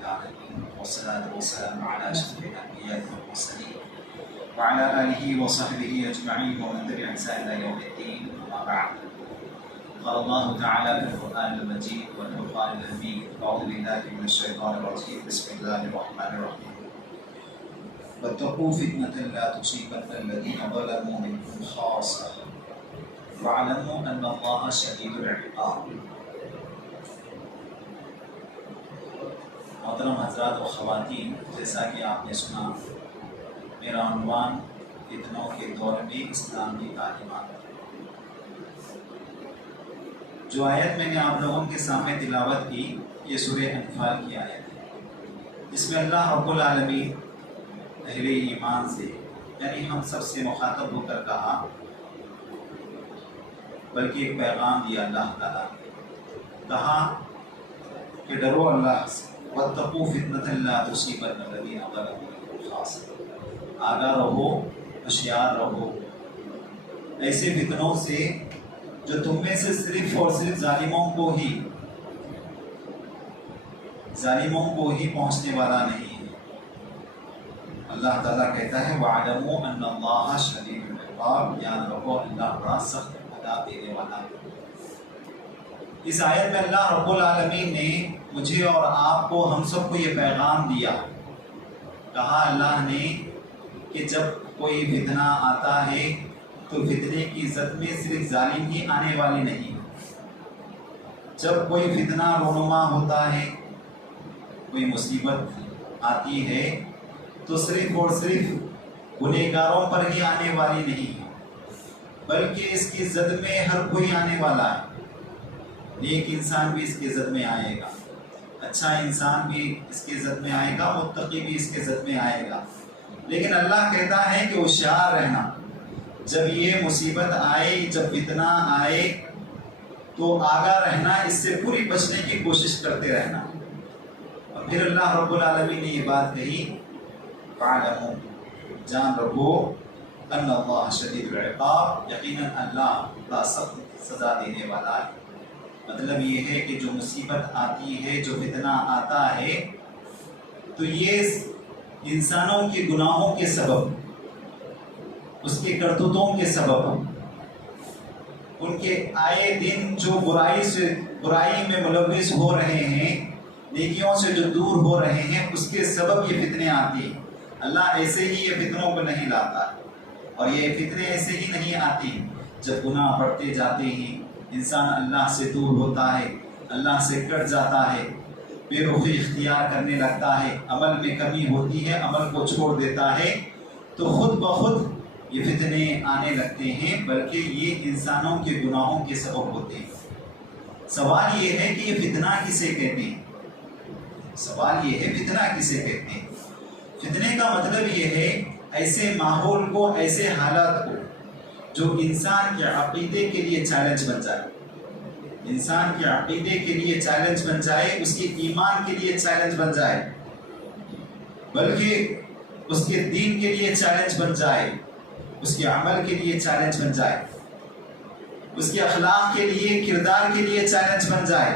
العالمين والصلاة والسلام على أشرف الأنبياء والمرسلين وعلى آله وصحبه أجمعين ومن تبعهم بإحسان إلى يوم الدين. أما بعد، قال الله تعالى في القرآن المجيد والفرقان الحميد: أعوذ بالله من الشيطان الرجيم، بسم الله الرحمن الرحيم. واتقوا فتنة لا تصيبن الذين ظلموا منكم خاصة واعلموا أن الله شديد العقاب. محترم حضرات و خواتین، جیسا کہ آپ نے سنا، میرا عنوان فتنوں کے دور میں اسلام کی تعلیمات. جو آیت میں نے آپ لوگوں کے سامنے تلاوت کی، یہ سورہ انفال کی آیت ہے، جس میں اللہ رب العالمین اہل ایمان سے، یعنی ہم سب سے مخاطب ہو کر کہا، بلکہ ایک پیغام دیا اللہ تعالیٰ نے. کہا کہ ڈرو اللہ سے، واتقوا فتنة لا تصيبن الذين ظلموا منكم خاصة. آگاہ رہو، ہوشیار رہو ایسے فتنوں سے جو تم میں سے صرف اور صرف ظالموں کو ہی پہنچنے والا نہیں ہے. اللہ تعالیٰ کہتا ہے وَاعْلَمُوا أَنَّ اللَّهَ شَدِيدُ الْعِقَابِ، یاد رکھو اللہ بڑا سخت عذاب دینے والا ہے. اس آیت میں اللہ رب العالمین نے مجھے اور آپ کو، ہم سب کو یہ پیغام دیا. کہا اللہ نے کہ جب کوئی فتنہ آتا ہے تو فتنے کی عزت میں صرف ظالم ہی آنے والے نہیں. جب کوئی فتنہ رونما ہوتا ہے، کوئی مصیبت آتی ہے، تو صرف اور صرف گنہگاروں پر ہی آنے والی نہیں، بلکہ اس کی عزت میں ہر کوئی آنے والا ہے. نیک انسان بھی اس کی عزت میں آئے گا، اچھا انسان بھی اس کی عزت میں آئے گا، متقی بھی اس کی عزت میں آئے گا. لیکن اللہ کہتا ہے کہ ہوشیار رہنا. جب یہ مصیبت آئے، جب فتنہ آئے، تو آگاہ رہنا، اس سے پوری بچنے کی کوشش کرتے رہنا. اور پھر اللہ رب العالمین نے یہ بات کہی، فَاعْلَمُوا، جان رکھو، أَنَّ اللَّهَ شَدِيدُ الْعِقَابِ، یقیناً اللہ بڑا سخت سزا دینے والا ہے. مطلب یہ ہے کہ جو مصیبت آتی ہے، جو فتنہ آتا ہے، تو یہ انسانوں کے گناہوں کے سبب، اس کے کرتوتوں کے سبب، ان کے آئے دن جو برائی میں ملوث ہو رہے ہیں، نیکیوں سے جو دور ہو رہے ہیں، اس کے سبب یہ فتنے آتی ہیں. اللہ ایسے ہی یہ فتنوں کو نہیں لاتا، اور یہ فتنے ایسے ہی نہیں آتی. جب گناہ بڑھتے جاتے ہیں، انسان اللہ سے دور ہوتا ہے، اللہ سے کٹ جاتا ہے، بے رخی اختیار کرنے لگتا ہے، عمل میں کمی ہوتی ہے، عمل کو چھوڑ دیتا ہے، تو خود بخود یہ فتنے آنے لگتے ہیں، بلکہ یہ انسانوں کے گناہوں کے سبب ہوتے ہیں. سوال یہ ہے کہ یہ فتنہ کسے کہتے ہیں؟ سوال یہ ہے فتنہ کسے کہتے ہیں؟ فتنے کا مطلب یہ ہے ایسے ماحول کو، ایسے حالات کو جو انسان کے عقیدے کے لیے چیلنج بن جائے، انسان کے عقیدے کے لیے چیلنج بن جائے، اس کے ایمان کے لیے چیلنج بن جائے، بلکہ اس کے دین کے لیے چیلنج بن جائے، اس کے عمل کے لیے چیلنج بن جائے، اس کے اخلاق کے لیے، کردار کے لیے چیلنج بن جائے.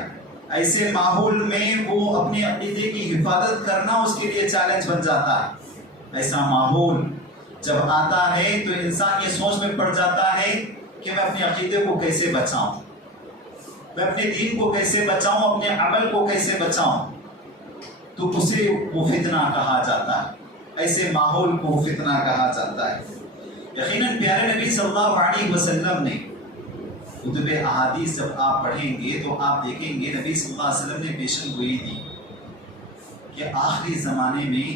ایسے ماحول میں وہ اپنے عقیدے کی حفاظت کرنا اس کے لیے چیلنج بن جاتا ہے. ایسا ماحول جب آتا ہے تو انسان یہ سوچ میں پڑ جاتا ہے کہ میں اپنے عقیدے کو کیسے بچاؤں، میں اپنے دین کو کیسے بچاؤں، اپنے عمل کو کیسے بچاؤں. تو اسے وہ فتنہ کہا جاتا ہے، ایسے ماحول کو فتنہ کہا جاتا ہے. یقیناً پیارے نبی صلی اللہ علیہ وسلم نے کتب احادیث جب آپ پڑھیں گے تو آپ دیکھیں گے نبی صلی اللہ علیہ وسلم نے پیشن گوئی دی کہ آخری زمانے میں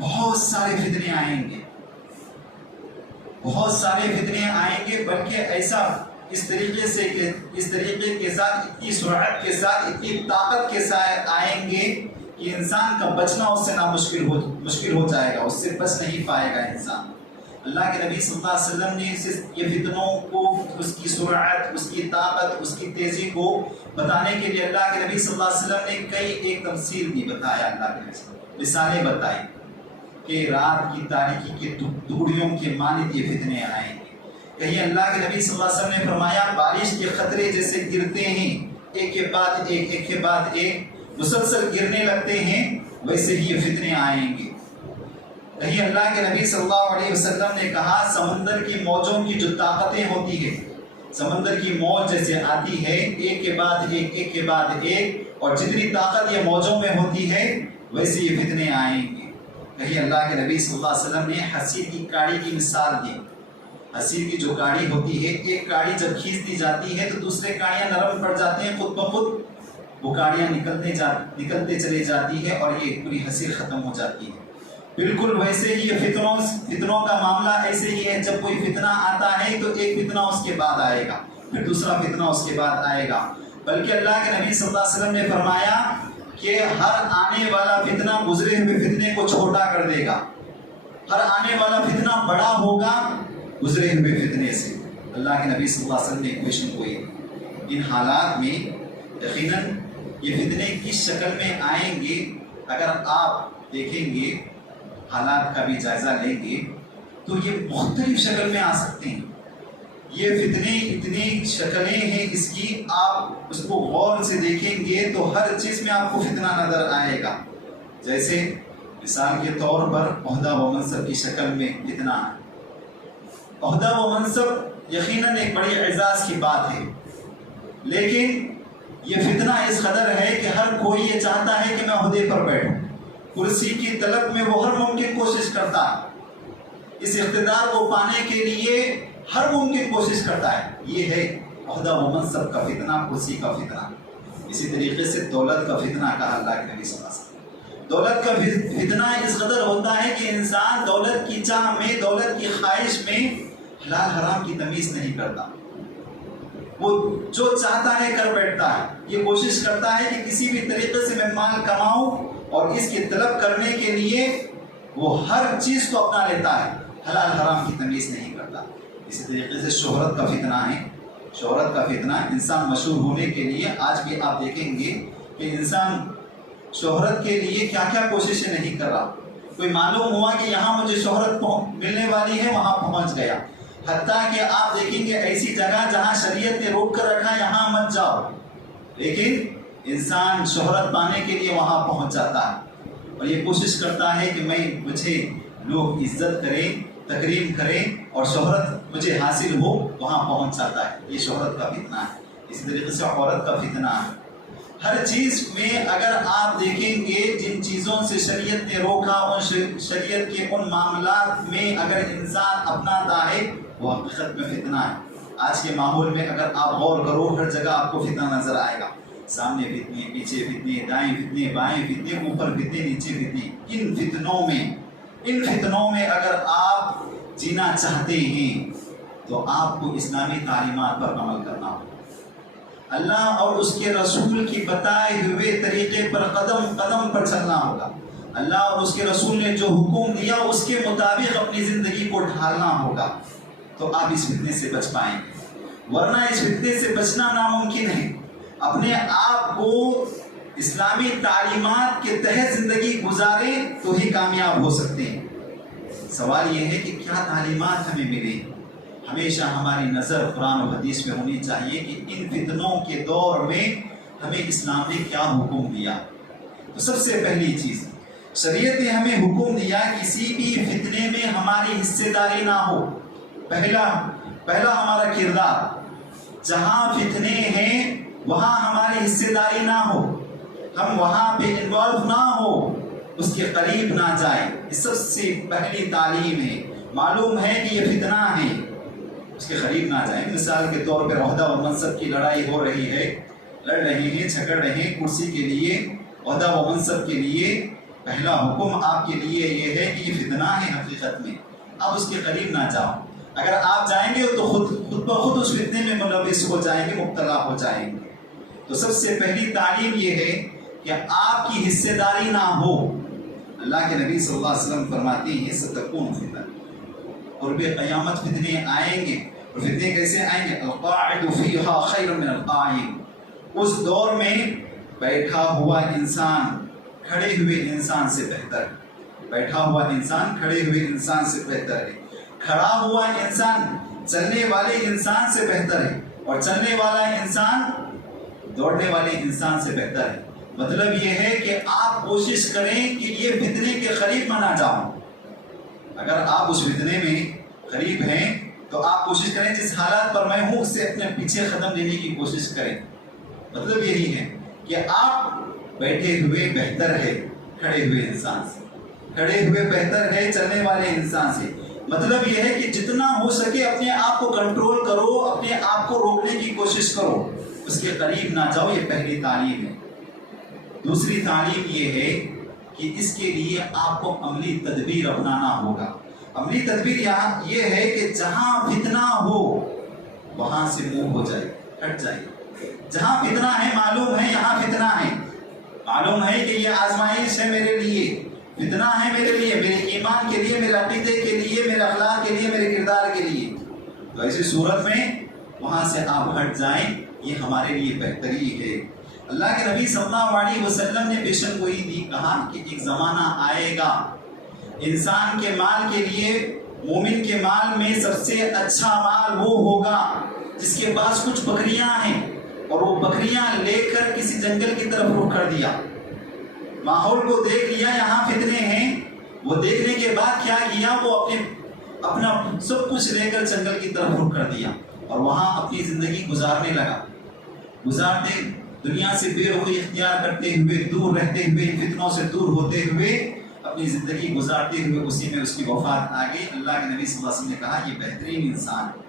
بہت سارے فتنے آئیں گے، بہت سارے فتنے آئیں گے، بلکہ ایسا اس طریقے کے ساتھ، اتنی سرعت کے ساتھ، اتنی طاقت کے ساتھ آئیں گے کہ انسان کا بچنا اس سے مشکل ہو جائے گا، اس سے بچ نہیں پائے گا انسان. اللہ کے نبی صلی اللہ علیہ وسلم نے یہ فتنوں کو، اس کی سرعت، اس کی طاقت، اس کی تیزی کو بتانے کے لیے اللہ کے نبی صلی اللہ علیہ وسلم نے کئی ایک تمثیل بھی بتایا، اللہ کے نبی مثالیں بتائی کہ رات کی تاریکی کے ٹکڑیوں کے مانند یہ فتنے آئیں گے. کہیں اللہ کے نبی صلی اللہ علیہ وسلم نے فرمایا بارش کے قطرے جیسے گرتے ہیں ایک کے بعد ایک، ایک کے بعد ایک، مسلسل گرنے لگتے ہیں، ویسے ہی یہ فتنے آئیں گے۔ کہیں اللہ کے نبی صلی اللہ علیہ وسلم نے کہا سمندر کی موجوں کی جو طاقتیں ہوتی ہے، سمندر کی موج جیسے آتی ہے ایک کے بعد ایک، ایک کے بعد ایک، اور جتنی طاقت یہ موجوں میں ہوتی ہے ویسے یہ فتنے آئیں گے۔ کہیں اللہ کے نبی صلی اللہ علیہ وسلم نے حصیر کی کاڑی کی مثال دی۔ حصیر کی جو کاڑی ہوتی ہے، ایک کاڑی جب کھینچ دی جاتی ہے تو دوسرے کاڑیاں نرم پڑ جاتے ہیں، خود بخود وہ کاڑیاں نکلتے چلے جاتی ہے اور یہ پوری حصیر ختم ہو جاتی ہے۔ بالکل ویسے ہی یہ فتنوں کا معاملہ ایسے ہی ہے، جب کوئی فتنہ آتا ہے تو ایک فتنہ اس کے بعد آئے گا، پھر دوسرا فتنہ اس کے بعد آئے گا۔ بلکہ اللہ کے نبی صلی اللہ علیہ وسلم نے فرمایا کہ ہر آنے والا فتنہ گزرے ہوئے فتنے کو چھوٹا کر دے گا، ہر آنے والا فتنہ بڑا ہوگا گزرے ہوئے فتنے سے۔ اللہ کے نبی صلی اللہ علیہ وسلم نے کوشش کی ان حالات میں یقیناً یہ فتنے کس شکل میں آئیں گے، اگر آپ دیکھیں گے حالات کا بھی جائزہ لیں گے تو یہ مختلف شکل میں آ سکتے ہیں۔ یہ فتنے اتنی شکلیں ہیں اس کی، آپ اس کو غور سے دیکھیں گے تو ہر چیز میں آپ کو فتنہ نظر آئے گا۔ جیسے مثال کے طور پر عہدہ و منصب کی شکل میں فتنہ ہے۔ عہدہ و منصب یقیناً ایک بڑی اعزاز کی بات ہے، لیکن یہ فتنہ اس قدر ہے کہ ہر کوئی یہ چاہتا ہے کہ میں عہدے پر بیٹھوں، کرسی کی طلب میں وہ ہر ممکن کوشش کرتا ہے، اس اقتدار کو پانے کے لیے ہر ممکن کوشش کرتا ہے۔ یہ ہے عہدہ و منصب کا فتنہ، کرسی کا فتنہ۔ اسی طریقے سے دولت کا فتنہ کہا اللہ کے نبی صلی اللہ علیہ وسلم۔ دولت کا فتنہ اس قدر ہوتا ہے کہ انسان دولت کی چاہ میں، دولت کی خواہش میں حلال حرام کی تمیز نہیں کرتا، وہ جو چاہتا ہے کر بیٹھتا ہے۔ یہ کوشش کرتا ہے کہ کسی بھی طریقے سے میں مال کماؤں، اور اس کی طلب کرنے کے لیے وہ ہر چیز کو اپنا لیتا ہے، حلال حرام کی تمیز نہیں کرتا۔ اسی طریقے سے شہرت کا فتنہ ہے۔ شہرت کا فتنہ، انسان مشہور ہونے کے لیے آج بھی آپ دیکھیں گے کہ انسان شہرت کے لیے کیا کیا کوششیں نہیں کر رہا۔ کوئی معلوم ہوا کہ یہاں مجھے شہرت ملنے والی ہے، وہاں پہنچ گیا۔ حتیٰ کہ آپ دیکھیں گے ایسی جگہ جہاں شریعت نے روک کر رکھا یہاں مت جاؤ، لیکن انسان شہرت پانے کے لیے وہاں پہنچ جاتا ہے اور یہ کوشش کرتا ہے کہ مجھے لوگ عزت کریں، تکریم کریں اور شہرت مجھے حاصل ہو، وہاں پہنچ جاتا ہے۔ یہ شہرت کا فتنہ ہے۔ اسی طریقے سے عورت کا فتنہ ہے۔ ہر چیز میں اگر آپ دیکھیں گے جن چیزوں سے شریعت نے روکا، ان شریعت کے ان معاملات میں اگر انسان اپناتا ہے وہ حقیقت میں فتنہ ہے۔ آج کے ماحول میں اگر آپ غور کرو ہر جگہ آپ کو فتنہ نظر آئے گا، سامنے فتنے، پیچھے فتنے، دائیں فتنے، بائیں فتنے، اوپر فتنے، نیچے فتنے۔ ان فتنوں میں اگر آپ جینا چاہتے ہیں تو آپ کو اسلامی تعلیمات پر عمل کرنا ہوگا، اللہ اور اس کے رسول کی بتائے ہوئے طریقے پر قدم قدم پر چلنا ہوگا۔ اللہ اور اس کے رسول نے جو حکم دیا اس کے مطابق اپنی زندگی کو ڈھالنا ہوگا، تو آپ اس فتنے سے بچ پائیں گے، ورنہ اس فتنے سے بچنا ناممکن ہے۔ اپنے آپ کو اسلامی تعلیمات کے تحت زندگی گزاریں تو ہی کامیاب ہو سکتے ہیں۔ سوال یہ ہے کہ کیا تعلیمات ہمیں ملیں؟ ہمیشہ ہماری نظر قرآن و حدیث پہ ہونی چاہیے کہ ان فتنوں کے دور میں ہمیں اسلام نے کیا حکم دیا۔ تو سب سے پہلی چیز شریعت نے ہمیں حکم دیا کسی بھی فتنے میں ہماری حصے داری نہ ہو۔ پہلا ہمارا کردار، جہاں فتنے ہیں وہاں ہماری حصے داری نہ ہو، ہم وہاں پہ انوالو نہ ہو، اس کے قریب نہ جائیں۔ یہ سب سے پہلی تعلیم ہے۔ معلوم ہے کہ یہ فتنہ ہے، اس کے قریب نہ جائیں۔ مثال کے طور پر عہدہ و منصب کی لڑائی ہو رہی ہے، لڑ رہے ہیں، جھگڑ رہے ہیں کرسی کے لیے، عہدہ و منصب کے لیے، پہلا حکم آپ کے لیے یہ ہے کہ یہ فتنہ ہے حقیقت میں، آپ اس کے قریب نہ جاؤ۔ اگر آپ جائیں گے تو خود بخود اس فتنے میں ملوث ہو جائیں گے، مبتلا ہو جائیں گے۔ تو سب سے پہلی تعلیم یہ ہے کہ آپ کی حصے داری نہ ہو۔ اللہ کے نبی صلی اللہ علیہ وسلم فرماتے ہیں ستکون فتن، قرب قیامت فتنے آئیں گے۔ اور فتنے کیسے آئیں گے؟ القاعد فیہا خیر من القائم، اس دور میں بیٹھا ہوا انسان کھڑے ہوئے انسان سے بہتر ہے، بیٹھا ہوا انسان کھڑے ہوئے انسان سے بہتر ہے، کھڑا ہوا انسان چلنے والے انسان سے بہتر ہے، اور چلنے والا انسان دوڑنے والے انسان سے بہتر ہے۔ مطلب یہ ہے کہ آپ کوشش کریں کہ یہ فتنے کے قریب نہ جاؤ. اگر آپ اس فتنے میں قریب ہیں تو آپ کوشش کریں جس حالات پر میں ہوں اس سے اپنے پیچھے قدم لینے کی کوشش کریں. مطلب یہی ہے کہ آپ بیٹھے ہوئے بہتر ہے کھڑے ہوئے انسان سے، کھڑے ہوئے بہتر ہے چلنے والے انسان سے. مطلب یہ ہے کہ جتنا ہو سکے اپنے آپ کو کنٹرول کرو، اپنے آپ کو روکنے کی کوشش کرو، اس کے قریب نہ جاؤ. یہ پہلی تعلیم ہے. دوسری تعلیم یہ ہے کہ اس کے لیے آپ کو عملی تدبیر اپنانا ہوگا. عملی تدبیر یہاں یہ ہے کہ جہاں فتنہ ہو وہاں سے منہ ہو جائے، ہٹ جائے. جہاں فتنہ ہے، معلوم ہے یہاں فتنہ ہے، معلوم ہے کہ یہ آزمائش ہے میرے لیے، فتنہ ہے میرے لیے، میرے ایمان کے لیے، میرے عقیدے کے لیے، میرے اخلاق کے لیے، میرے کردار کے لیے، تو ایسی صورت میں وہاں سے آپ ہٹ جائیں. یہ ہمارے لیے بہتری ہے. اللہ کے نبی صلی اللہ علیہ وسلم نے پیشن گوئی دی، کہا کہ ایک زمانہ آئے گا انسان کے مال کے لیے، مومن کے مال میں سب سے اچھا مال وہ ہوگا جس کے پاس کچھ بکریاں ہیں اور وہ بکریاں لے کر کسی جنگل کی طرف رخ کر دیا. ماحول کو دیکھ لیا یہاں فتنے ہیں، وہ دیکھنے کے بعد کیا کیا، وہ اپنا سب کچھ لے کر جنگل کی طرف رخ کر دیا اور وہاں اپنی زندگی گزارنے لگا. گزارتے دنیا سے بے رخی اختیار کرتے ہوئے، دور رہتے ہوئے، فتنوں سے دور ہوتے ہوئے اپنی زندگی گزارتے ہوئے اسی میں اس کی وفات آ گئی. اللہ کے نبی صلی اللہ علیہ وسلم نے کہا یہ بہترین انسان ہے،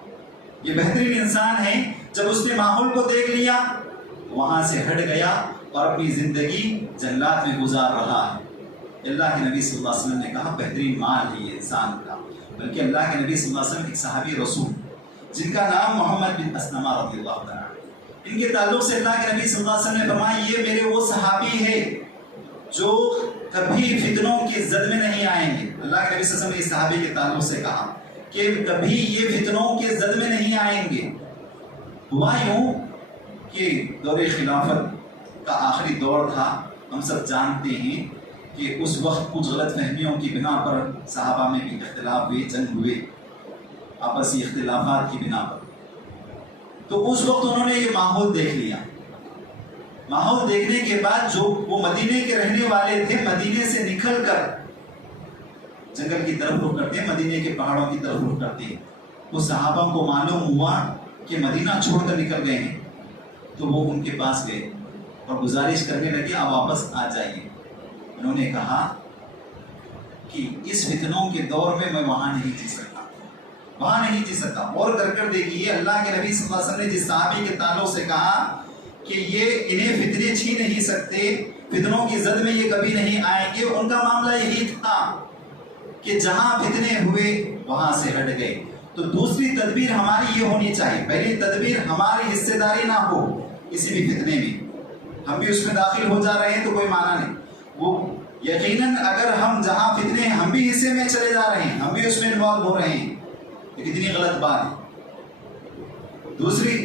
یہ بہترین انسان ہے. جب اس نے ماحول کو دیکھ لیا وہاں سے ہٹ گیا اور اپنی زندگی جنگلات میں گزار رہا ہے. اللہ کے نبی صلی اللہ علیہ وسلم نے کہا بہترین مال ہے یہ انسان کا. بلکہ اللہ کے نبی صلی اللہ علیہ وسلم ایک صحابی رسول جن کا نام محمد بن اسلمہ رضی اللہ تعالیٰ، ان کے تعلق سے اللہ کے نبی صلی اللہ علیہ وسلم نے فرمایا یہ میرے وہ صحابی ہے جو کبھی فتنوں کی زد میں نہیں آئیں گے. اللہ کے نبی صلی اللہ علیہ وسلم نے اس صحابی کے تعلق سے کہا کہ کبھی یہ فتنوں کے زد میں نہیں آئیں گے. ہوا یوں کہ دور خلافت کا آخری دور تھا. ہم سب جانتے ہیں کہ اس وقت کچھ غلط فہمیوں کی بنا پر صحابہ میں بھی اختلاف ہوئے، جنگ ہوئے آپسی اختلافات کی بنا پر. تو اس وقت انہوں نے یہ ماحول دیکھ لیا. ماحول دیکھنے کے بعد جو وہ مدینے کے رہنے والے تھے مدینے سے نکل کر جنگل کی طرف رخ کرتے، مدینے کے پہاڑوں کی طرف رخ کرتے. وہ صحابہ کو معلوم ہوا کہ مدینہ چھوڑ کر نکل گئے ہیں تو وہ ان کے پاس گئے اور گزارش کرنے لگے آپ واپس آ جائیے. انہوں نے کہا کہ اس فتنوں کے دور میں وہاں نہیں جی سکتا، وہاں نہیں جی سکتا. اور کر دیکھیے اللہ کے نبی صلی اللہ علیہ وسلم نے جس صحابی کے تعلق سے کہا کہ یہ انہیں فتنے چھین نہیں سکتے، فتنوں کی زد میں یہ کبھی نہیں آئیں گے، ان کا معاملہ یہی تھا کہ جہاں فتنے ہوئے وہاں سے ہٹ گئے. تو دوسری تدبیر ہماری یہ ہونی چاہیے. پہلی تدبیر ہماری حصے داری نہ ہو کسی بھی فتنے میں، ہم بھی اس میں داخل ہو جا رہے ہیں تو کوئی معنی نہیں. وہ یقیناً اگر ہم جہاں فتنے ہیں ہم بھی حصے میں چلے جا رہے ہیں، ہم بھی اس میں انوالو ہو رہے ہیں، یہ کتنی غلط بات ہے. دوسری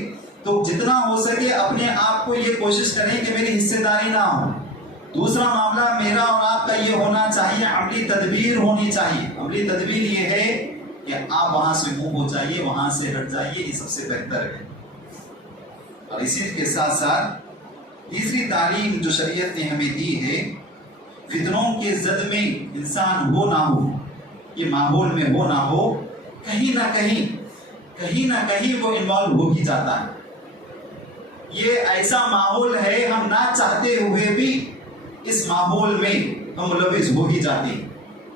تو جتنا ہو سکے اپنے آپ کو یہ کوشش کریں کہ میری حصے داری نہ ہو. دوسرا معاملہ میرا اور آپ کا یہ ہونا چاہیے، عملی تدبیر ہونی چاہیے. عملی تدبیر یہ ہے کہ آپ وہاں سے منہ ہو جائیے، وہاں سے ہٹ جائیے، یہ سب سے بہتر ہے. اور اسی کے ساتھ ساتھ تیسری تعلیم جو شریعت نے ہمیں دی ہے، فتنوں کے زد میں انسان ہو نہ ہو، یہ ماحول میں ہو نہ ہو، کہیں نہ کہیں وہ انوالو ہو ہی جاتا ہے. یہ ایسا ماحول ہے ہم نہ چاہتے ہوئے بھی اس ماحول میں ہم ملوث ہو ہی جاتے ہیں.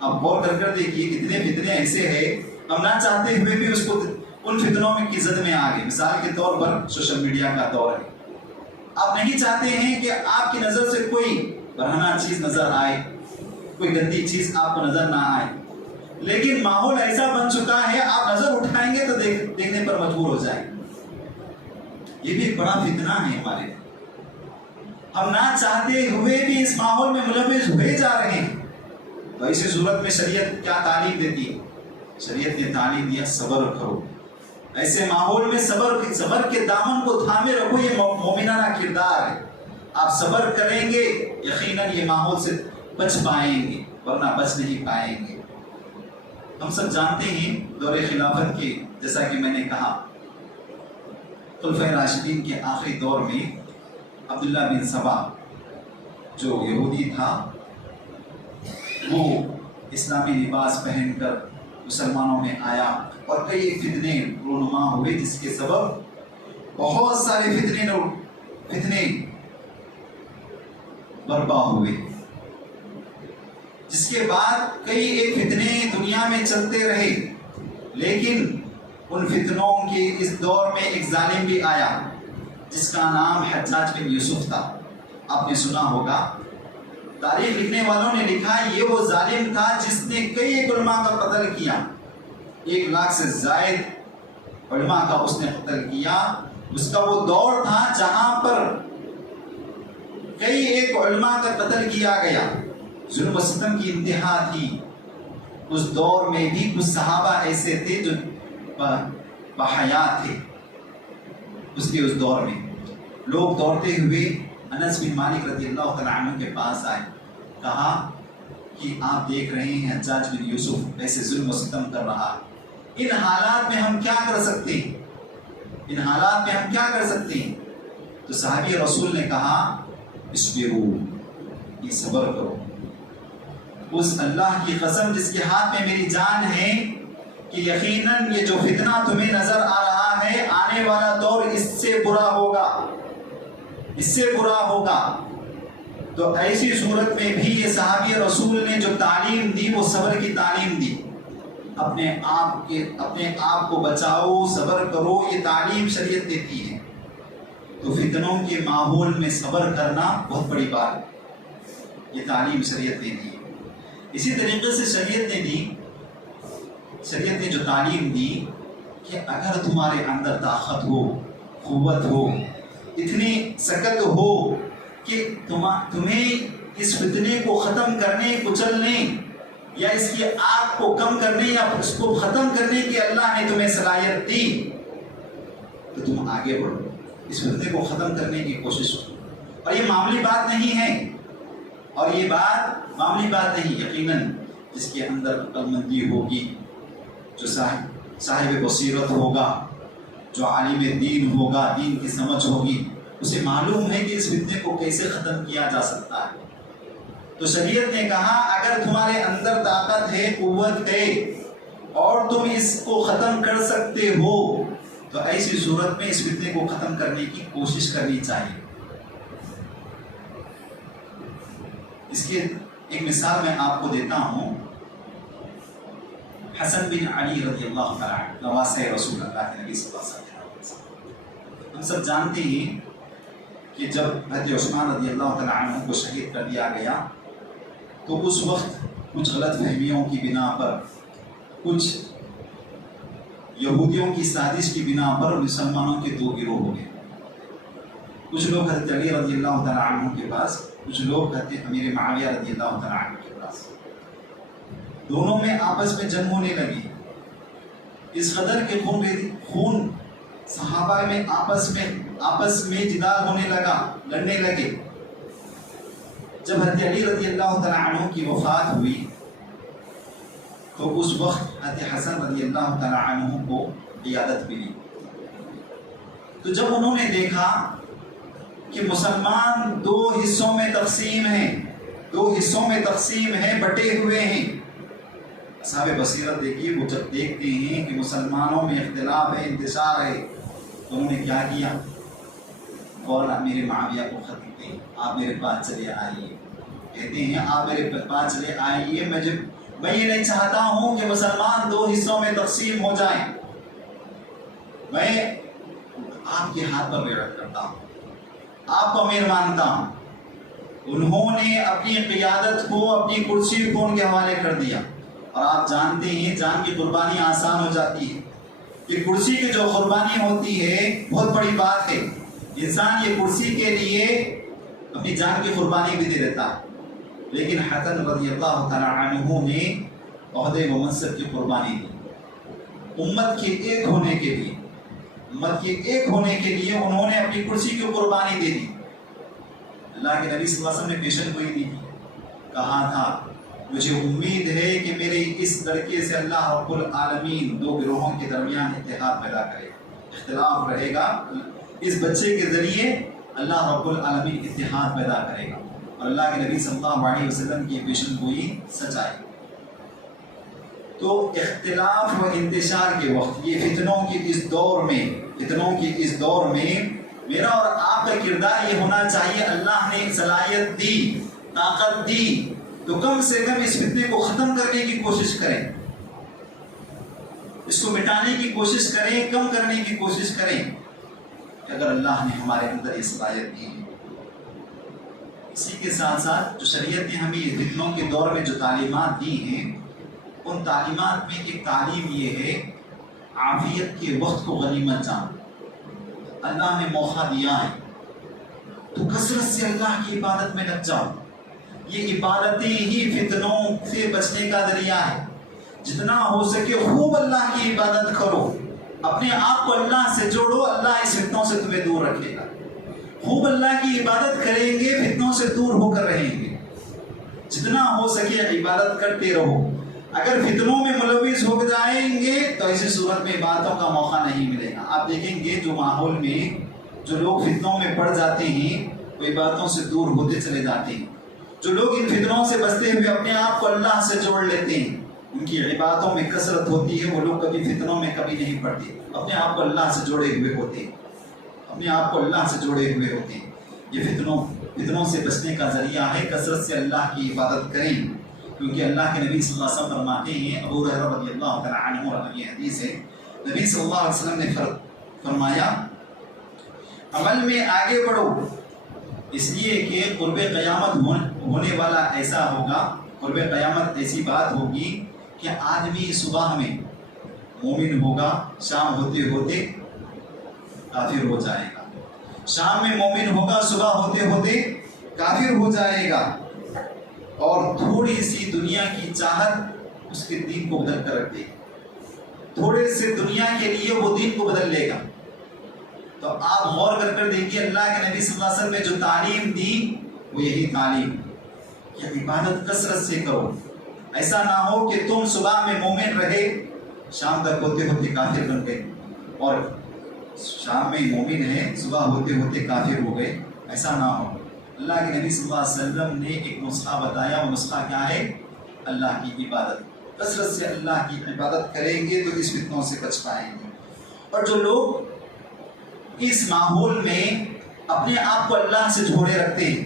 اب غور کر دیکھیے کتنے فتنے ایسے ہیں ہم نہ چاہتے ہوئے بھی اس کو ان فتنوں میں کی زد میں آ گئے. مثال کے طور پر سوشل میڈیا کا دور ہے. آپ نہیں چاہتے ہیں کہ آپ کی نظر سے کوئی برہنہ چیز نظر آئے، کوئی گندی چیز آپ کو نظر نہ آئے، لیکن ماحول ایسا بن چکا ہے آپ نظر اٹھائیں گے تو دیکھنے پر مجبور ہو جائیں. یہ بھی ایک بڑا فتنہ ہے ہمارے لیے. ہم نہ چاہتے ہوئے بھی اس ماحول میں ملوث ہوئے جا رہے ہیں. تو ایسی صورت میں شریعت کیا تعلیم دیتی ہے؟ شریعت نے تعلیم دیا صبر کرو. ایسے ماحول میں صبر کے دامن کو تھامے رکھو. یہ مومنانہ کردار ہے. آپ صبر کریں گے یقیناً یہ ماحول سے بچ پائیں گے، ورنہ بچ نہیں پائیں گے. ہم سب جانتے ہیں دور خلافت کے، جیسا کہ میں نے کہا خلفائے راشدین کے آخری دور میں عبداللہ بن سبا جو یہودی تھا وہ اسلامی لباس پہن کر مسلمانوں میں آیا اور کئی فتنے رونما ہوئے، جس کے سبب بہت سارے فتنے برپا ہوئے، جس کے بعد کئی ایک فتنے دنیا میں چلتے رہے، لیکن ان فتنوں کے اس دور میں ایک ظالم بھی آیا جس کا نام حجاج بن یوسف تھا۔ آپ نے سنا ہوگا، تاریخ لکھنے والوں نے لکھا یہ وہ ظالم تھا جس نے کئی ایک علماء کا قتل کیا، 1 لاکھ سے زائد علماء کا اس نے قتل کیا۔ اس کا وہ دور تھا جہاں پر کئی ایک علماء کا قتل کیا گیا، ظلم و ستم کی انتہا تھی۔ اس دور میں بھی کچھ صحابہ ایسے تھے جو بحیات تھے۔ اس دور میں لوگ دوڑتے ہوئے انس بن مالک رضی اللہ تعالیٰ عنہ کے پاس آئے، کہا کہ آپ دیکھ رہے ہیں حجاج بن یوسف ایسے ظلم و ستم کر رہا، ان حالات میں ہم کیا کر سکتے ہیں؟ تو صحابی رسول نے کہا اصبروا، یہ صبر کرو، اس اللہ کی قسم جس کے ہاتھ میں میری جان ہے کہ یقیناً یہ جو فتنہ تمہیں نظر آ رہا ہے آنے والا دور اس سے برا ہوگا۔ تو ایسی صورت میں بھی یہ صحابی رسول نے جو تعلیم دی وہ صبر کی تعلیم دی، اپنے آپ کو بچاؤ، صبر کرو، یہ تعلیم شریعت دیتی ہے۔ تو فتنوں کے ماحول میں صبر کرنا بہت بڑی بات ہے، یہ تعلیم شریعت نے دی۔ اسی طریقے سے شریعت نے جو تعلیم دی کہ اگر تمہارے اندر طاقت ہو، قوت ہو، اتنی سکت ہو کہ تمہیں اس فتنے کو ختم کرنے، کچلنے یا اس کی آگ کو کم کرنے یا اس کو ختم کرنے کی اللہ نے تمہیں صلاحیت دی، تو تم آگے بڑھو، اس فتنے کو ختم کرنے کی کوشش کرو۔ اور یہ معمولی بات نہیں ہے، یقیناً جس کے اندر عقل مندی ہوگی، جو صاحب بصیرت ہوگا، جو عالم دین ہوگا، دین کی سمجھ ہوگی، اسے معلوم ہے کہ اس فتنے کو کیسے ختم کیا جا سکتا ہے۔ تو شریعت نے کہا اگر تمہارے اندر طاقت ہے، قوت ہے اور تم اس کو ختم کر سکتے ہو تو ایسی صورت میں اس فتنے کو ختم کرنے کی کوشش کرنی چاہیے۔ اس کی ایک مثال میں آپ کو دیتا ہوں۔ حسن بن علی رضی اللہ تعالیٰ عنہ، نواسۂ رسول اللہ کے نبی صلی اللہ علیہ وسلم، ہم سب جانتے ہیں کہ جب حضرت عثمان رضی اللہ تعالیٰ عنہ کو شہید کر دیا گیا تو اس وقت کچھ غلط فہمیوں کی بنا پر، کچھ یہودیوں کی سازش کی بنا پر مسلمانوں کے 2 گروہ ہو گئے۔ کچھ لوگ حضرت علی رضی اللہ تعالیٰ عنہ کے پاس، کچھ لوگ حضرت امیر معاویہ رضی اللہ تعالیٰ عنہ کے پاس۔ دونوں میں آپس میں جنگ ہونے لگی، اس قدر کے خون صحابہ میں آپس میں جدال ہونے لگا، لڑنے لگے۔ جب حضرت علی رضی اللہ تعالیٰ عنہ کی وفات ہوئی تو اس وقت حضرت حسن رضی اللہ تعالیٰ عنہ کو قیادت ملی۔ تو جب انہوں نے دیکھا کہ مسلمان 2 حصوں میں تقسیم ہیں، بٹے ہوئے ہیں، اصحاب بصیرت دیکھیے، وہ جب دیکھتے ہیں کہ مسلمانوں میں اختلاف ہے، انتشار ہے، تو انہوں نے کیا کیا؟ فوراً امیر معاویہ کو خط لکھتے ہیں، آپ میرے پاس چلے آئیے۔ کہتے ہیں آپ میرے پاس چلے آئیے، میں یہ نہیں چاہتا ہوں کہ مسلمان 2 حصوں میں تقسیم ہو جائیں، میں آپ کے ہاتھ پر بیعت کرتا ہوں، آپ کو امیر مانتا ہوں۔ انہوں نے اپنی قیادت کو، اپنی کرسی کو ان کے حوالے کر دیا، اور آپ جانتے ہیں جان کی قربانی آسان ہو جاتی ہے، کہ کرسی کی جو قربانی ہوتی ہے بہت بڑی بات ہے، انسان یہ کرسی کے لیے اپنی جان کی قربانی بھی دے دیتا ہے، لیکن حسن رضی اللہ تعالیٰ عنہ نے عہدے و منصب کی قربانی دی، امت کے ایک ہونے کے لیے انہوں نے اپنی کرسی کی قربانی دے دی۔ اللہ کے نبی صلی اللہ علیہ وسلم نے پیشن گوئی دی، کہا تھا مجھے امید ہے کہ میرے اس لڑکے سے اللہ رب العالمین 2 گروہوں کے درمیان اتحاد پیدا کرے، اختلاف رہے گا، اس بچے کے ذریعے اللہ رب العالمین اتحاد پیدا کرے گا۔ اور اللہ کے نبی صلی اللہ علیہ وسلم کی پیشن گوئی سچائی۔ تو اختلاف و انتشار کے وقت، یہ فتنوں کے اس دور میں میرا اور آپ کا کردار یہ ہونا چاہیے، اللہ نے صلاحیت دی، طاقت دی، تو کم سے کم اس فتنے کو ختم کرنے کی کوشش کریں، اس کو مٹانے کی کوشش کریں، کم کرنے کی کوشش کریں، کہ اگر اللہ نے ہمارے اندر یہ صلاحیت دی۔ اسی کے ساتھ ساتھ جو شریعت نے ہمیں فتنوں کے دور میں جو تعلیمات دی ہیں، ان تعلیمات میں ایک تعلیم یہ ہے، عافیت کے وقت کو غنیمت جان۔ اللہ نے موقع دیا ہے تو کثرت سے اللہ کی عبادت میں لگ جاؤ۔ یہ عبادتیں ہی فتنوں سے بچنے کا ذریعہ ہے۔ جتنا ہو سکے خوب اللہ کی عبادت کرو، اپنے آپ کو اللہ سے جوڑو، اللہ اس فتنوں سے تمہیں دور رکھے گا۔ خوب اللہ کی عبادت کریں گے، فتنوں سے دور ہو کر رہیں گے۔ جتنا ہو سکے عبادت کرتے رہو۔ اگر فتنوں میں ملوث ہو جائیں گے تو ایسی صورت میں عبادتوں کا موقع نہیں ملے گا۔ آپ دیکھیں گے جو ماحول میں جو لوگ فتنوں میں پڑ جاتے ہیں وہ عبادتوں سے دور ہوتے چلے جاتے ہیں۔ جو لوگ ان فتنوں سے بچتے ہوئے اپنے آپ کو اللہ سے جوڑ لیتے ہیں، ان کی عبادتوں میں کثرت ہوتی ہے، وہ لوگ کبھی فتنوں میں کبھی نہیں پڑتے، اپنے آپ کو اللہ سے جوڑے ہوئے ہوتے ہیں، اپنے آپ کو اللہ سے جوڑے ہوئے ہوتے ہیں۔ یہ فتنوں سے بچنے کا ذریعہ ہے، کثرت سے اللہ کی عبادت کریں، کیونکہ اللہ کے نبی صلی اللہ علیہ وسلم فرماتے ہیں، ابو ہریرہ رضی اللہ تعالیٰ عنہ اور یہ حدیث ہے، نبی صلی اللہ علیہ وسلم نے فرمایا عمل میں آگے بڑھو، اس لیے کہ قرب قیامت ہونے والا ایسا ہوگا، قرب قیامت ایسی بات ہوگی کہ آدمی صبح میں مومن ہوگا، شام ہوتے ہوتے کافر ہو جائے گا، شام میں مومن ہوگا، صبح ہوتے ہوتے کافر ہو جائے گا، اور تھوڑی سی دنیا کی چاہت اس کے دین کو بدل کر رکھ دے گی، تھوڑے سے دنیا کے لیے وہ دین کو بدل لے گا۔ تو آپ غور کر دیکھیے اللہ کے نبی صلی اللہ علیہ وسلم نے جو تعلیم دی وہ یہی تعلیم کہ عبادت کثرت سے کرو۔ ایسا نہ ہو کہ تم صبح میں مومن رہے، شام تک ہوتے ہوتے کافر بن گئے، اور شام میں مومن ہے، صبح ہوتے ہوتے کافر ہو گئے، ایسا نہ ہو۔ اللہ کے نبی صلی اللہ علیہ وسلم نے ایک نسخہ بتایا، وہ نسخہ کیا ہے؟ اللہ کی عبادت۔ کثرت سے اللہ کی عبادت کریں گے تو اس فتنوں سے بچ پائیں گے۔ اور جو لوگ اس ماحول میں اپنے آپ کو اللہ سے جوڑے رکھتے ہیں،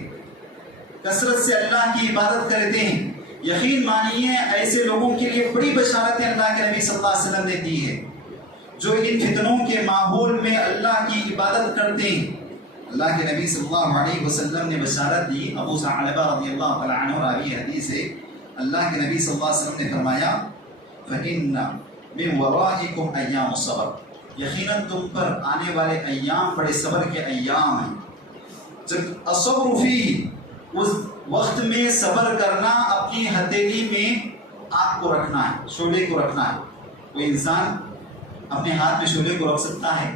کثرت سے اللہ کی عبادت کرتے ہیں، یقین مانیے ایسے لوگوں کے لیے بڑی بشارتیں اللہ کے نبی صلی اللہ علیہ وسلم نے دی ہے، جو ان فتنوں کے ماحول میں اللہ کی عبادت کرتے ہیں۔ اللہ کے نبی صلی اللہ علیہ وسلم نے بشارت دی، ابو ثعلبہ رضی اللہ تعالیٰ عنہ راوی حدیث ہے، اللہ کے نبی صلی اللہ علیہ وسلم نے فرمایا فَإِنَّ مِن وَرَائِكُمْ أَيَّامُ الصَّبْرِ، یقیناً تم پر آنے والے ایام بڑے صبر کے ایام ہیں۔ جب الصبر فیہ، اس وقت میں صبر کرنا، اپنی ہتھیلی میں آگ کو رکھنا ہے، شعلے کو رکھنا ہے۔ کوئی انسان اپنے ہاتھ میں شعلے کو رکھ سکتا ہے؟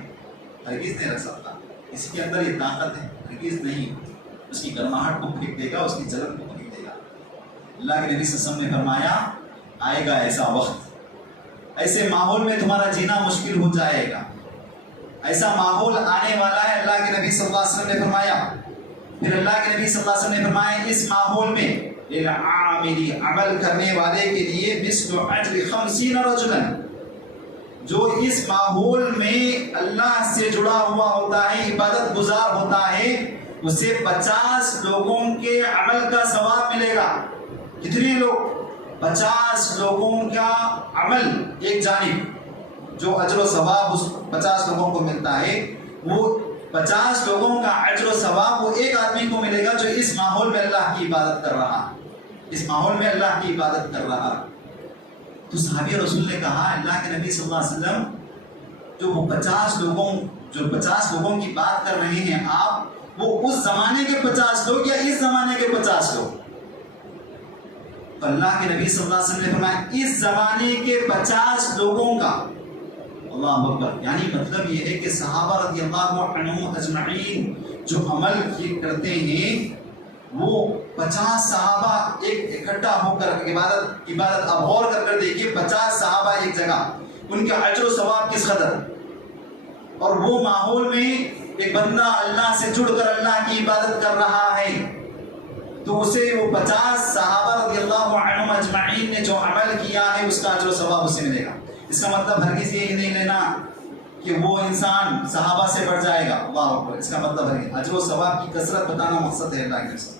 ہرگز نہیں رکھ سکتا۔ اس کے اندر یہ طاقت ہے؟ ہرگز نہیں۔ اس کی گرماہٹ کو پھینک دے گا، اس کی جلن کو پھینک دے گا۔ اللہ کے نبی صلی اللہ علیہ وسلم نے فرمایا آئے گا ایسا وقت، ایسے ماحول میں تمہارا جینا مشکل ہو جائے گا، ایسا ماحول آنے والا ہے۔ اللہ کے نبی صلی اللہ علیہ وسلم نے فرمایا، پھر اللہ کے نبی صلی اللہ علیہ وسلم نے فرمایا اس ماحول میں للعامل، عمل کرنے والے کے لیے مثل اجر 50 رجلا، جو اس ماحول میں اللہ سے جڑا ہوا ہوتا ہے، عبادت گزار ہوتا ہے، اسے 50 لوگوں کے عمل کا ثواب ملے گا۔ کتنے لوگ؟ 50 لوگوں کا عمل ایک جانب، جو اجر و ثواب اس 50 لوگوں کو ملتا ہے، وہ 50 لوگوں کا اجر و ثواب وہ ایک آدمی کو ملے گا جو اس ماحول میں اللہ کی عبادت کر رہا ہے، اس ماحول میں اللہ کی عبادت کر رہا ہے۔ تو صحابی رسول نے کہا اللہ کے نبی صلی اللہ علیہ وسلم جو وہ 50 لوگوں کی بات کر رہے ہیں آپ، وہ اس زمانے کے 50 لوگ یا اس زمانے کے 50 لوگ؟ تو اللہ کے نبی صلی اللہ علیہ وسلم نے فرمایا اس زمانے کے 50 لوگوں کا۔ اللہ اکبر، یعنی مطلب یہ ہے کہ صحابہ رضی اللہ عنہم اجمعین جو عمل کرتے ہیں، وہ 50 صحابہ ایک اکٹھا ہو کر عبادت اب غور کر دیکھیے، 50 صحابہ ایک جگہ، ان کا اجر و ثواب کس قدر، اور وہ ماحول میں ایک بندہ اللہ سے جڑ کر اللہ کی عبادت کر رہا ہے۔ تو تو اسے وہ 50 صحابہ رضی اللہ عنہم اجمعین نے جو عمل کیا ہے اس کا اجر و ثواب اسے ملے گا. اس کا مطلب ہرگز یہ نہیں لینا کہ وہ انسان صحابہ سے بڑھ جائے گا. اللہ اکبر. اس کا مطلب ہے اجر و ثواب کی کثرت بتانا مقصد ہے اللہ کے رسول.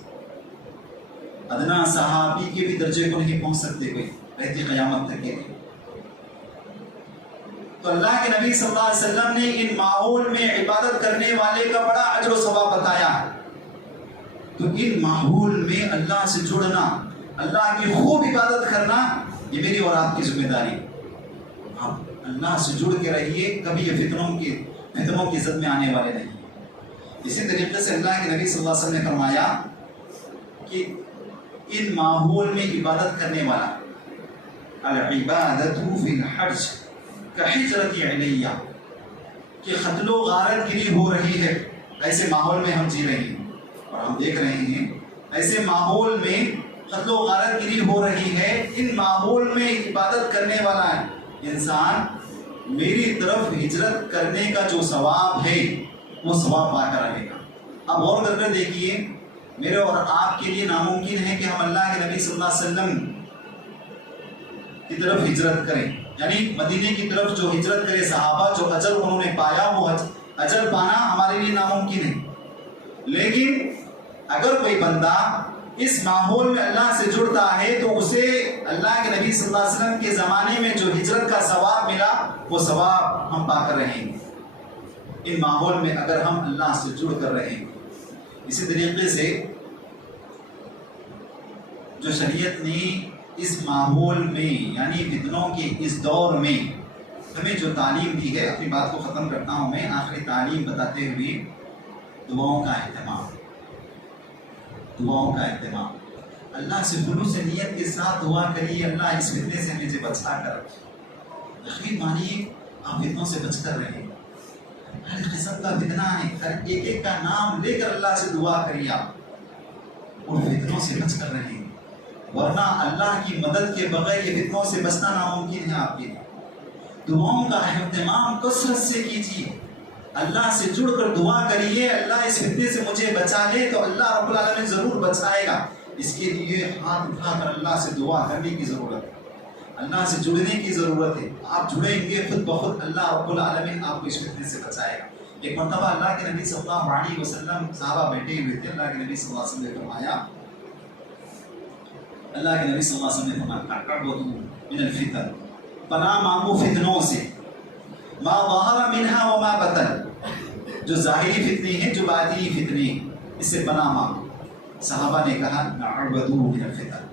ادنا صحابی کے بھی درجے کو نہیں پہنچ سکتے کوئی رہتی قیامت تک کے لیے. تو اللہ کے نبی صلی اللہ علیہ وسلم نے ان ماحول میں عبادت کرنے والے کا بڑا اجر و ثواب بتایا ہے. تو ان ماحول میں اللہ سے جڑنا، اللہ کی خوب عبادت کرنا، یہ میری اور آپ کی ذمہ داری. آپ اللہ سے جڑ کے رہیے، کبھی یہ فتنوں کی زد میں آنے والے نہیں. اسی طریقے سے اللہ کے نبی صلی اللہ علیہ وسلم نے فرمایا کہ ان ماحول میں عبادت کرنے والا العبادت فی الحرج کحجرت علیہ، کہ قتل و غارت گری ہو رہی ہے. ایسے ماحول میں ہم جی رہے ہیں اور ہم دیکھ رہے ہیں ایسے ماحول میں قتل و غارت گری ہو رہی ہے. ان ماحول میں عبادت کرنے والا ہے انسان میری طرف ہجرت کرنے کا جو ثواب ہے وہ ثواب پا کر رہے گا. اب غور کر کر دیکھیے، میرے اور آپ کے لیے ناممکن ہے کہ ہم اللہ کے نبی صلی اللہ علیہ وسلم کی طرف ہجرت کریں، یعنی مدینے کی طرف جو ہجرت کرے صحابہ، جو اجر انہوں نے پایا وہ اجر پانا ہمارے لیے ناممکن ہے. لیکن اگر کوئی بندہ اس ماحول میں اللہ سے جڑتا ہے تو اسے اللہ کے نبی صلی اللہ علیہ وسلم کے زمانے میں جو ہجرت کا ثواب ملا وہ ثواب ہم پا کر رہیں گے ان ماحول میں اگر ہم اللہ سے جڑ کر رہیں گے. اسی طریقے سے جو شریعت نے اس ماحول میں یعنی فتنوں کے اس دور میں ہمیں جو تعلیم دی ہے، اپنی بات کو ختم کرتا ہوں میں آخری تعلیم بتاتے ہوئے، دعاؤں کا اہتمام. دعاؤں کا اہتمام. اللہ سے خلوص نیت کے ساتھ دعا کریے، اللہ اس فتنے سے مجھے بچا کر. یقین مانیے آپ فتنوں سے بچ کر رہیں. ہر قسم کا فتنہ ہے، ہر ایک کا نام لے کر اللہ سے دعا کریے، آپ ان فتنوں سے بچ کر رہیں. ورنہ اللہ کی مدد کے بغیر یہ فتنوں سے بچنا ناممکن ہے آپ کے لیے. دعاؤں کا اہتمام کثرت سے کیجیے، اللہ سے جڑ کر دعا کریے، اللہ اس فتنے سے مجھے بچا لے تو اللہ رب العالمین ضرور بچائے گا. اس کے لیے ہاتھ اٹھا کر اللہ سے دعا کرنے کی ضرورت ہے، اللہ سے جڑنے کی ضرورت ہے. آپ جڑیں گے خود بخود اللہ رب العالمین آپ کو اس فتنے سے بچائے گا. ایک مرتبہ اللہ کے نبی صلی اللہ علیہ وسلم صحابہ بیٹھے ہوئے تھے. اللہ کے نبی صلی اللہ علیہ وسلم نے فرمایا، اللہ کے نبی صلی اللہ علیہ وسلم نے فرمایا اعوذ من الفتن، پناہ مانگو فتنوں سے، ما ظہر منہا وما بطن، جو ظاہری فتنے ہیں جو باطنی فتنے ہیں اس سے پناہ مانگو. صحابہ نے کہا نعوذ من الفتن،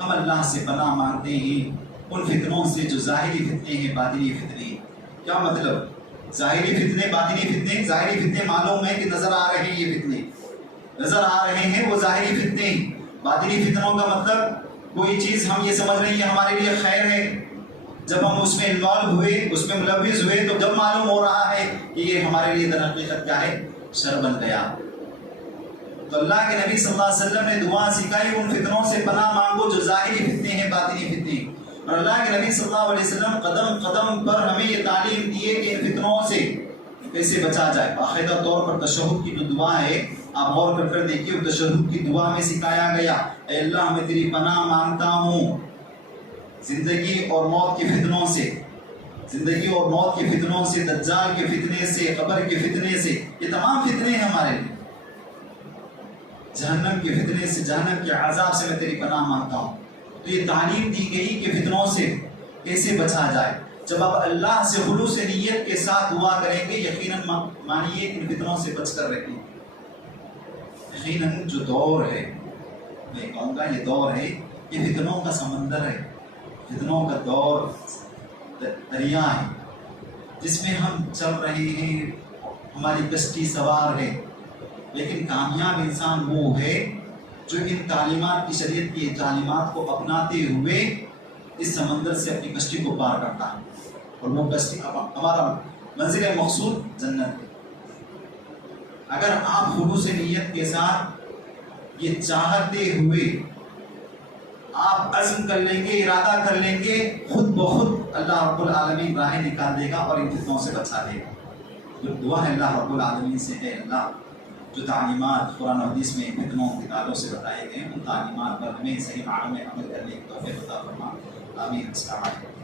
ہم اللہ سے پناہ مانگتے ہیں ان فتنوں سے جو ظاہری فتنے ہیں باطنی فتنے ہیں. کیا مطلب؟ ظاہری فتنے باطنی فتنے. ظاہری فتنے معلوم ہے کہ نظر آ رہے ہیں، یہ فتنے نظر آ رہے ہیں وہ ظاہری فتنے ہیں. باطنی فتنوں کا مطلب کوئی چیز ہم یہ سمجھ رہے ہیں ہمارے لیے خیر ہے، جب ہم اس میں انوالو ہوئے، اس میں ملوث ہوئے تو جب معلوم ہو رہا ہے کہ یہ ہمارے لیے در حقیقت کیا ہے، شر بن گیا. تو اللہ کے نبی صلی اللہ علیہ وسلم نے دعا سکھائی ان فتنوں سے پناہ مانگو جو ظاہری فتنے ہیں باطنی فتنے. اور اللہ کے نبی صلی اللہ علیہ وسلم قدم قدم پر ہمیں یہ تعلیم دیے کہ ان فتنوں سے کیسے بچا جائے. باقاعدہ طور پر تشہد کی جو دعا ہے آپ غور کر کر دیکھیے، تشہد کی دعا میں سکھایا گیا اے اللہ میں تیری پناہ مانگتا ہوں زندگی اور موت کے فتنوں سے، زندگی اور موت کے فتنوں سے، دجال کے فتنے سے، قبر کے فتنے سے. یہ تمام فتنے ہیں ہمارے لیے. جہنم کے فتنے سے، جہنم کے عذاب سے میں تیری پناہ مانگتا ہوں. تو یہ تعلیم دی گئی کہ فتنوں سے کیسے بچا جائے. جب آپ اللہ سے خلوص نیت کے ساتھ دعا کریں گے یقیناً مانیے ان فتنوں سے بچ کر رہیں. یقیناً جو دور ہے، میں کہوں گا یہ دور ہے، یہ فتنوں کا سمندر ہے، فتنوں کا دور دریا ہے جس میں ہم چل رہے ہیں، ہماری کشتی سوار ہے. لیکن کامیاب انسان وہ ہے جو ان تعلیمات کی، شریعت کی تعلیمات کو اپناتے ہوئے اس سمندر سے اپنی کشتی کو پار کرتا ہے. اور وہ کشتی ہمارا منزل مقصود جنت ہے. اگر آپ خلوص نیت کے ساتھ یہ چاہتے ہوئے آپ عزم کر لیں گے، ارادہ کر لیں گے، خود بخود اللہ رب العالمین راہیں نکال دے گا اور ان فتنوں سے بچا دے گا. جو دعا ہے اللہ رب العالمین سے ہے اللہ جو تعلیمات قرآن و حدیث میں فتنوں کتابوں سے بتائے گئے ان تعلیمات پر ہمیں صحیح معنوں میں عمل کرنے کی توفیق عطا فرما. آمین. السلام علیکم.